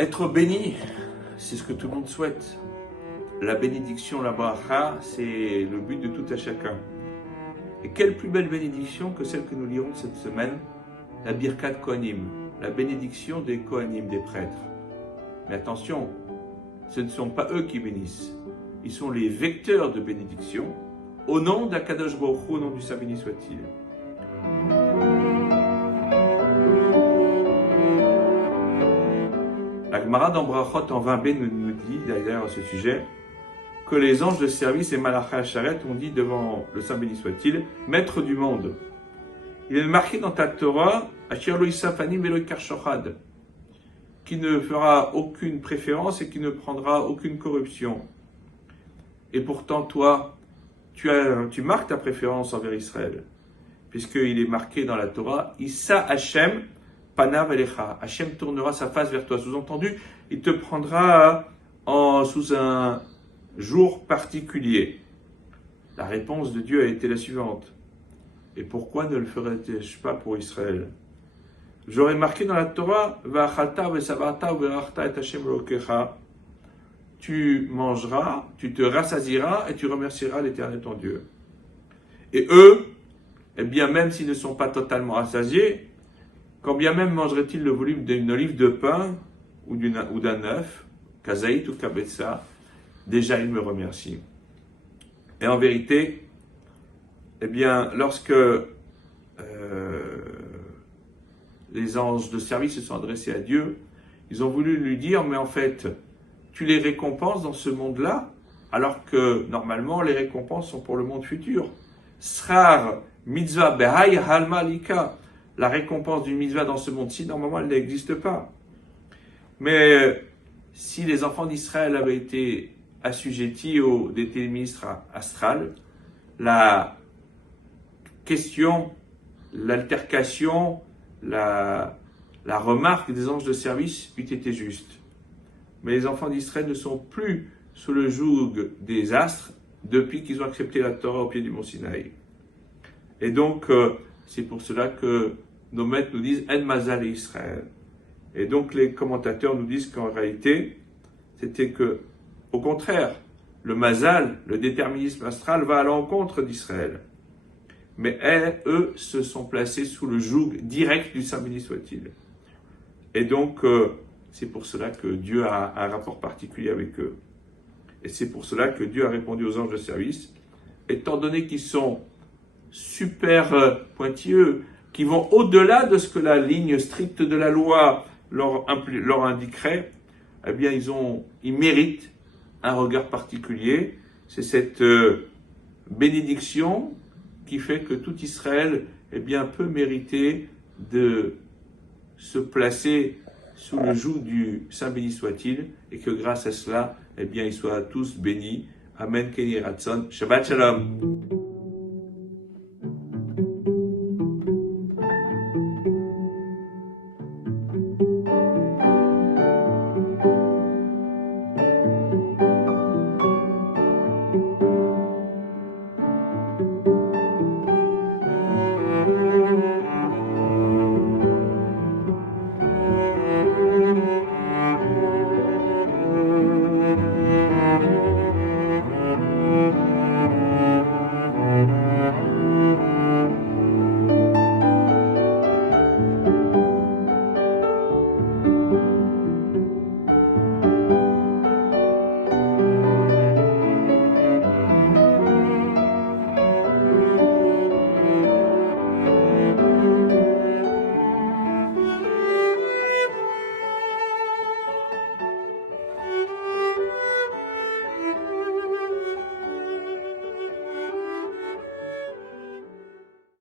Être béni, c'est ce que tout le monde souhaite. La bénédiction, la bracha, c'est le but de tout à chacun. Et quelle plus belle bénédiction que celle que nous lirons cette semaine, la Birkat Kohanim, la bénédiction des Kohanim, des prêtres. Mais attention, ce ne sont pas eux qui bénissent, ils sont les vecteurs de bénédiction, au nom d'Akadosh Baruch Hu, au nom du Saint béni soit-il. La Gemara dans Brachot en 20b nous dit d'ailleurs à ce sujet que les anges de service et Malacha Hacharet ont dit devant le Saint béni soit-il, maître du monde. Il est marqué dans ta Torah, Asher lo isafanim velo karshochad, qui ne fera aucune préférence et qui ne prendra aucune corruption. Et pourtant toi, tu marques ta préférence envers Israël, puisqu'il est marqué dans la Torah, Issa Hashem Panav Elecha. Hashem tournera sa face vers toi. Sous-entendu, il te prendra sous un jour particulier. La réponse de Dieu a été la suivante. Et pourquoi ne le ferais-je pas pour Israël? J'aurais marqué dans la Torah, tu mangeras, tu te rassasieras et tu remercieras l'Éternel ton Dieu. Et eux, eh bien même s'ils ne sont pas totalement rassasiés, quand bien même mangeraient-ils le volume d'une olive de pain ou d'un œuf, kazaït ou kabetsa, déjà ils me remercient. Et en vérité, eh bien lorsque les anges de service se sont adressés à Dieu, ils ont voulu lui dire, mais en fait, tu les récompenses dans ce monde-là, alors que normalement les récompenses sont pour le monde futur. Srar mitzvah behai halma lika. La récompense d'une mitzvah dans ce monde-ci, normalement, elle n'existe pas. Mais si les enfants d'Israël avaient été assujettis au déterminisme astral, la question, l'altercation, la remarque des anges de service eût été juste. Mais les enfants d'Israël ne sont plus sous le joug des astres depuis qu'ils ont accepté la Torah au pied du mont Sinaï. Et donc, c'est pour cela que nos maîtres nous disent « En mazal et Israël ». Et donc, les commentateurs nous disent qu'en réalité, c'était que, au contraire, le mazal, le déterminisme astral, va à l'encontre d'Israël. Mais eux se sont placés sous le joug direct du Saint béni soit-il. Et donc, c'est pour cela que Dieu a un rapport particulier avec eux. Et c'est pour cela que Dieu a répondu aux anges de service, étant donné qu'ils sont super pointilleux, qui vont au-delà de ce que la ligne stricte de la loi leur indiquerait, eh bien ils méritent un regard particulier. C'est cette bénédiction qui fait que tout Israël eh bien, peut mériter de se placer sous le joug du Saint béni soit-il, et que grâce à cela, eh bien, ils soient tous bénis. Amen, Keni Ratson. Shabbat Shalom.